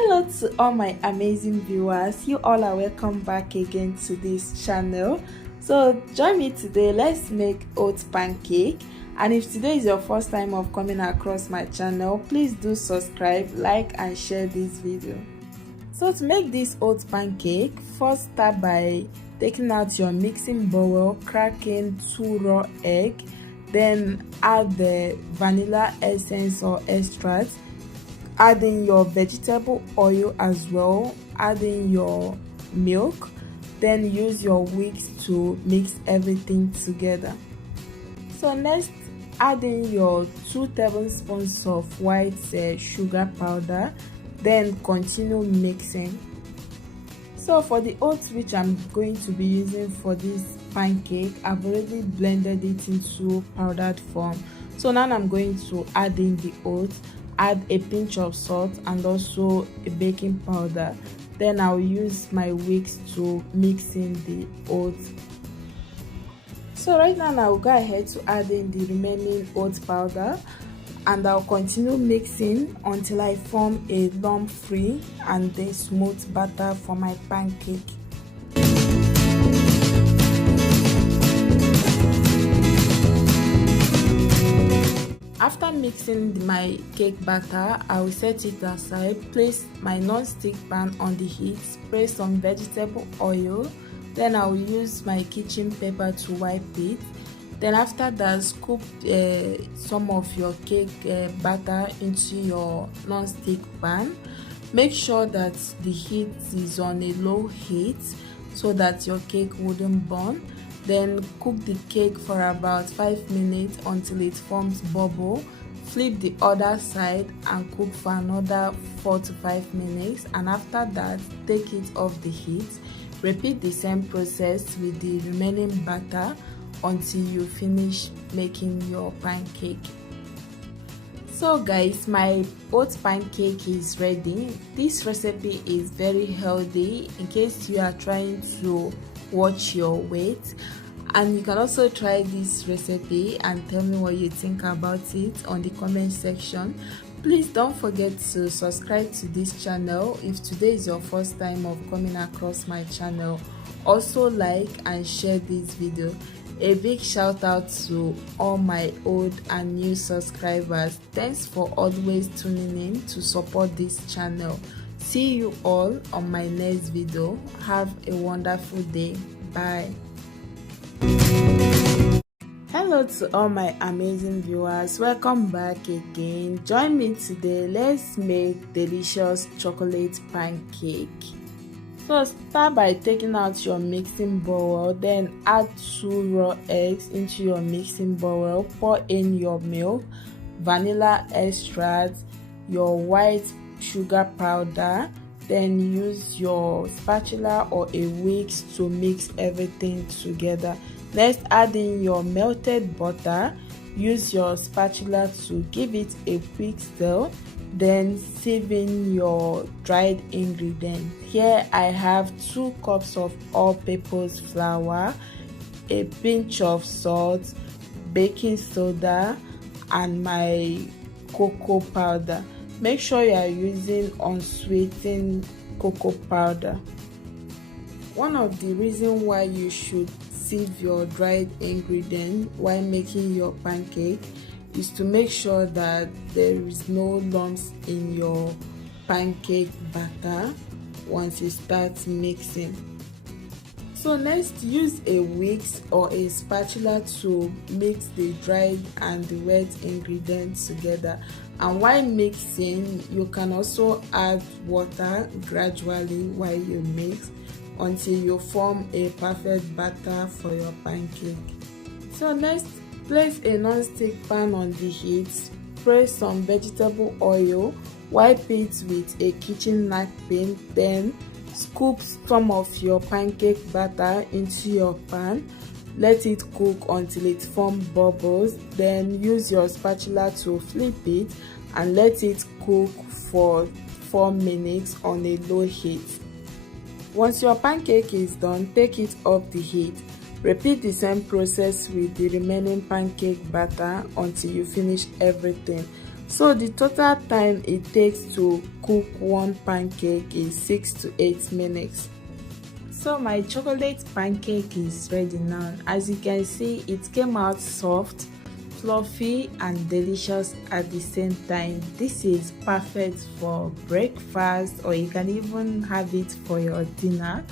Hello to all my amazing viewers. You all are welcome back again to this channel. So join me today. Let's make oat pancake. And if today is your first time of coming across my channel, please do subscribe, like and share this video. So to make this oat pancake, first start by taking out your mixing bowl, cracking 2 raw eggs, then add the vanilla essence or extract, adding your vegetable oil as well, adding your milk, then use your whisk to mix everything together. So next, adding your 2 tablespoons of white sugar powder, then continue mixing. So for the oats which I'm going to be using for this pancake, I've already blended it into powdered form. So now I'm going to add in the oats, add a pinch of salt and also a baking powder. Then I'll use my whisk to mix in the oats. So right now I'll go ahead to add in the remaining oat powder and I'll continue mixing until I form a lump-free and a smooth batter for my pancake. After mixing my cake batter, I will set it aside, place my non-stick pan on the heat, spray some vegetable oil, then I will use my kitchen paper to wipe it. Then after that, scoop some of your cake batter into your non-stick pan. Make sure that the heat is on a low heat so that your cake wouldn't burn. Then cook the cake for about 5 minutes until it forms bubble. Flip the other side and cook for another 4 to 5 minutes, and after that take it off the heat. Repeat the same process with the remaining batter until you finish making your pancake. So guys, my oat pancake is ready. This recipe is very healthy in case you are trying to watch your weight, and you can also try this recipe and tell me what you think about it on the comment section. Please don't forget to subscribe to this channel if today is your first time of coming across my channel. Also like and share this video. A big shout out to all my old and new subscribers. Thanks for always tuning in to support this channel. See you all on my next video. Have a wonderful day. Bye. Hello to all my amazing viewers, welcome back again. Join me today. Let's make delicious chocolate pancake. So start by taking out your mixing bowl, then add 2 raw eggs into your mixing bowl. Pour in your milk, vanilla extract, your white sugar powder, then use your spatula or a whisk to mix everything together. Next, add in your melted butter. Use your spatula to give it a quick stir. Then sieve in your dried ingredients. Here I have 2 cups of all-purpose flour, a pinch of salt, baking soda, and my cocoa powder. Make sure you are using unsweetened cocoa powder. One of the reasons why you should sieve your dried ingredient while making your pancake is to make sure that there is no lumps in your pancake batter once you start mixing. So next, use a whisk or a spatula to mix the dried and the wet ingredients together. And while mixing, you can also add water gradually while you mix until you form a perfect batter for your pancake. So next, place a non-stick pan on the heat, spray some vegetable oil, wipe it with a kitchen napkin, then scoop some of your pancake batter into your pan. Let it cook until it forms bubbles. Then use your spatula to flip it and let it cook for 4 minutes on a low heat. Once your pancake is done, take it off the heat. Repeat the same process with the remaining pancake batter until you finish everything. So the total time it takes to cook one pancake is 6 to 8 minutes. So my chocolate pancake is ready now. As you can see, it came out soft, fluffy and delicious at the same time. This is perfect for breakfast, or you can even have it for your dinner.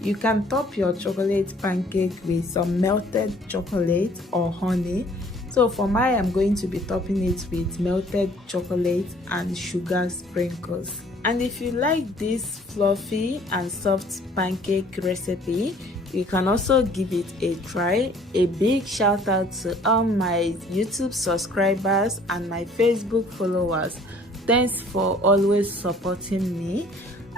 You can top your chocolate pancake with some melted chocolate or honey. So for mine, I'm going to be topping it with melted chocolate and sugar sprinkles. And if you like this fluffy and soft pancake recipe, you can also give it a try. A big shout out to all my YouTube subscribers and my Facebook followers. Thanks for always supporting me.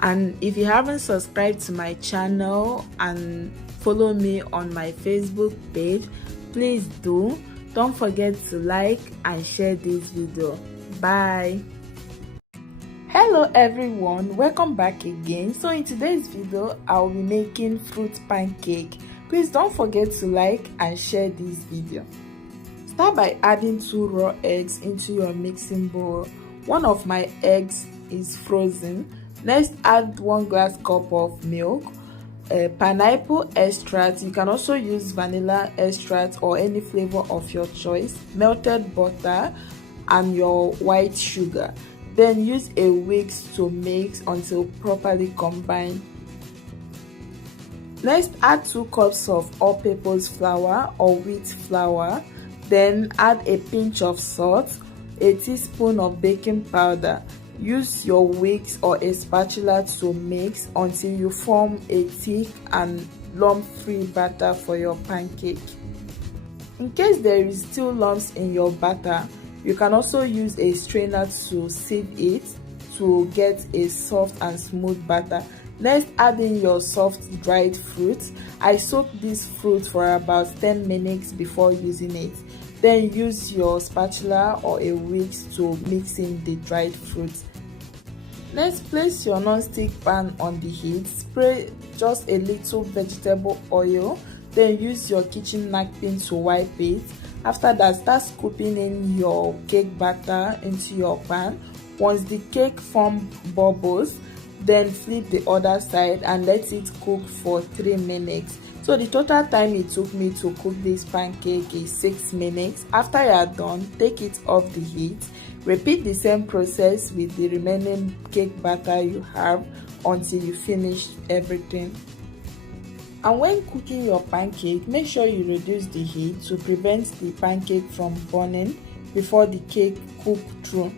And if you haven't subscribed to my channel and follow me on my Facebook page, please do. Don't forget to like and share this video. Bye. Hello everyone, welcome back again. So in today's video, I'll be making fruit pancake. Please don't forget to like and share this video. Start by adding 2 raw eggs into your mixing bowl. One of my eggs is frozen. Next, add 1 glass cup of milk, pineapple extract. You can also use vanilla extract or any flavor of your choice, melted butter and your white sugar. Then use a whisk to mix until properly combined. Next, add 2 cups of all-purpose flour or wheat flour. Then add a pinch of salt, a teaspoon of baking powder. Use your whisk or a spatula to mix until you form a thick and lump-free batter for your pancake. In case there is still lumps in your batter, you can also use a strainer to sieve it to get a soft and smooth batter. Next, add in your soft dried fruit. I soaked this fruit for about 10 minutes before using it. Then use your spatula or a whisk to mix in the dried fruit. Next, place your non-stick pan on the heat. Spray just a little vegetable oil. Then use your kitchen napkin to wipe it. After that, start scooping in your cake batter into your pan. Once the cake forms bubbles, then flip the other side and let it cook for 3 minutes. So the total time it took me to cook this pancake is 6 minutes. After you are done, take it off the heat. Repeat the same process with the remaining cake batter you have until you finish everything. And when cooking your pancake, make sure you reduce the heat to prevent the pancake from burning before the cake cooks through.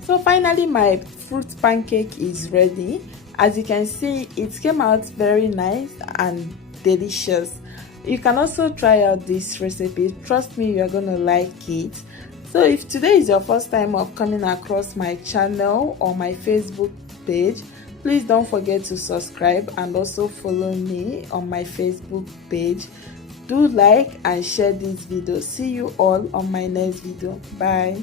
So finally, my fruit pancake is ready. As you can see, it came out very nice and delicious. You can also try out this recipe. Trust me, you're gonna like it. So if today is your first time of coming across my channel or my Facebook page, please don't forget to subscribe and also follow me on my Facebook page. Do like and share this video. See you all on my next video. Bye.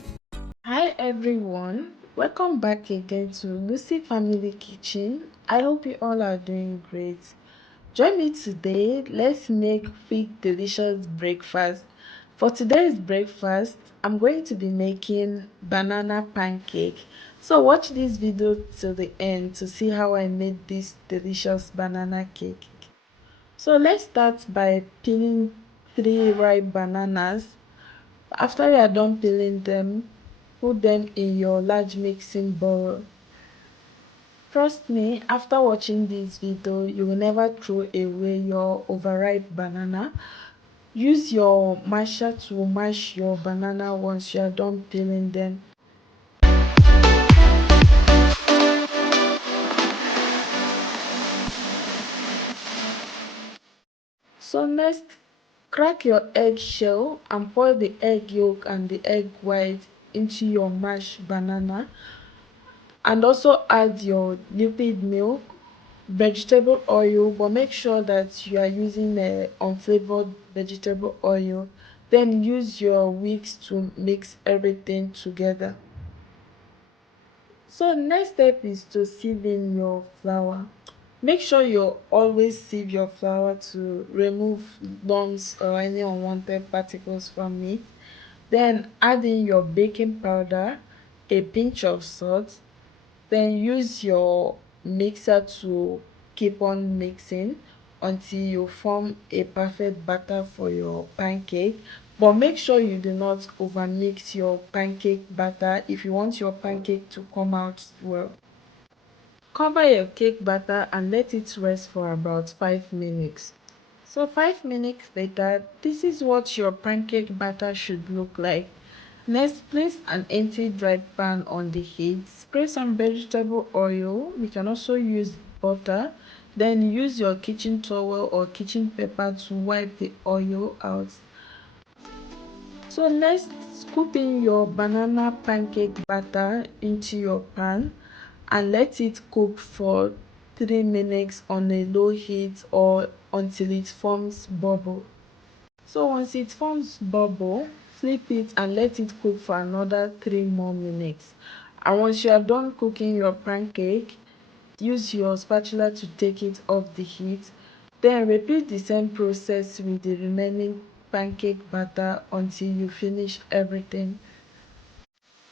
Hi everyone, welcome back again to Lucy Family Kitchen. I hope you all are doing great. Join me today. Let's make quick delicious breakfast. For today's breakfast, I'm going to be making banana pancake. So watch this video till the end to see how I made this delicious banana cake. So let's start by peeling 3 ripe bananas. After you are done peeling them, put them in your large mixing bowl. Trust me, after watching this video, you will never throw away your overripe banana. Use your masher to mash your banana once you are done peeling them. So next, crack your egg shell and pour the egg yolk and the egg white into your mashed banana, and also add your liquid milk, vegetable oil, but make sure that you are using a unflavored vegetable oil. Then use your whisk to mix everything together. So next step is to sieve in your flour. Make sure you always sieve your flour to remove lumps or any unwanted particles from it. Then add in your baking powder, a pinch of salt. Then use your mixer to keep on mixing until you form a perfect batter for your pancake. But make sure you do not over mix your pancake batter if you want your pancake to come out well. Cover your cake batter and let it rest for about 5 minutes. So 5 minutes later, this is what your pancake batter should look like. Next, place an empty dried pan on the heat. Spray some vegetable oil. We can also use butter. Then use your kitchen towel or kitchen paper to wipe the oil out. So next, scoop in your banana pancake batter into your pan and let it cook for 3 minutes on a low heat or until it forms bubble. So once it forms bubble, flip it and let it cook for another 3 more minutes. And once you are done cooking your pancake, use your spatula to take it off the heat. Then repeat the same process with the remaining pancake batter until you finish everything.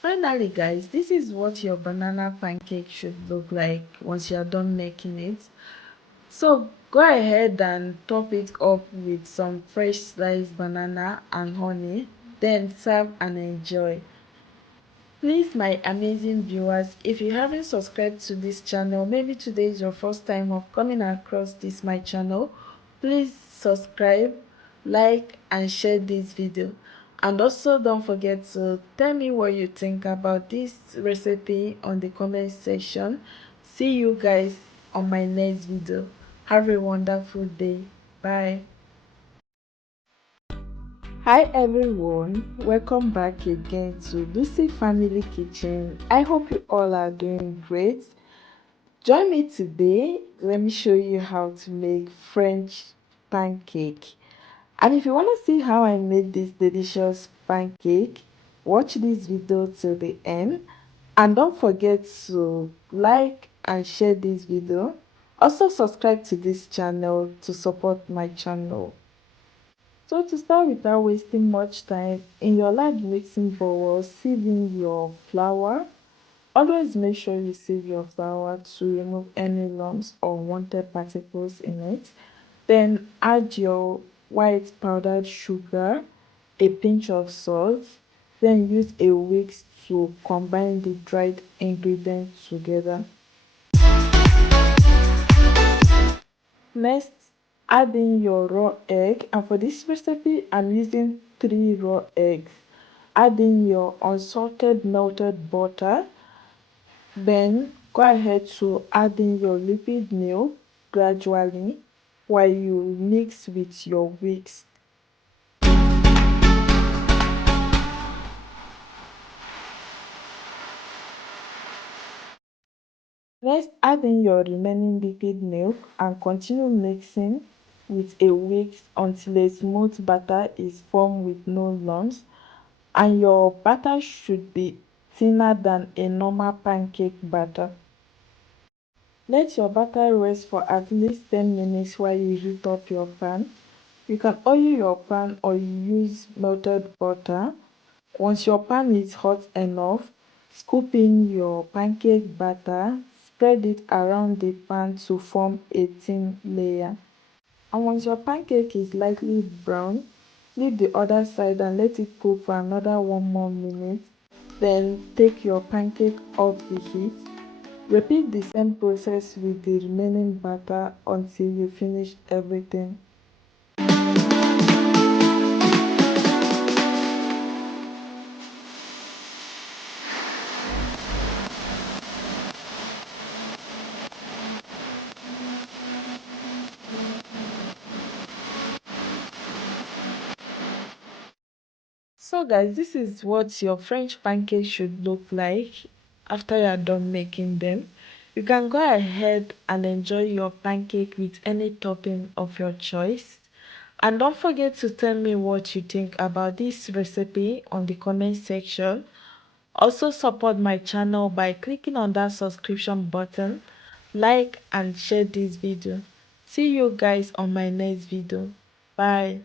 Finally guys, this is what your banana pancake should look like once you are done making it. So go ahead and top it up with some fresh sliced banana and honey, then serve and enjoy. Please, my amazing viewers, if you haven't subscribed to this channel, maybe today is your first time of coming across this my channel, please subscribe, like and share this video. And also don't forget to tell me what you think about this recipe on the comment section. See you guys on my next video. Have a wonderful day. Bye. Hi everyone, welcome back again to Lucy Family Kitchen. I hope you all are doing great. Join me today. Let me show you how to make French pancake. And if you want to see how I made this delicious pancake, watch this video till the end. And don't forget to like and share this video. Also subscribe to this channel to support my channel. So to start without wasting much time, in your large mixing bowl, sieve in your flour. Always make sure you sieve your flour to remove any lumps or unwanted particles in it. Then add your white powdered sugar, a pinch of salt. Then use a whisk to combine the dried ingredients together. Next, add in your raw egg, and for this recipe I'm using 3 raw eggs. Add in your unsalted melted butter. Then go ahead to add in your liquid milk gradually while you mix with your whisk. Next, add in your remaining liquid milk and continue mixing with a whisk until a smooth batter is formed with no lumps, and your batter should be thinner than a normal pancake batter. Let your batter rest for at least 10 minutes while you heat up your pan. You can oil your pan or use melted butter. Once your pan is hot enough, scoop in your pancake batter, spread it around the pan to form a thin layer. And once your pancake is lightly brown, flip the other side and let it cook for another 1 more minute. Then take your pancake off the heat. Repeat the same process with the remaining batter until you finish everything. So guys, this is what your French pancakes should look like after you are done making them. You can go ahead and enjoy your pancake with any topping of your choice. And don't forget to tell me what you think about this recipe on the comment section. Also support my channel by clicking on that subscription button, like and share this video. See you guys on my next video. Bye.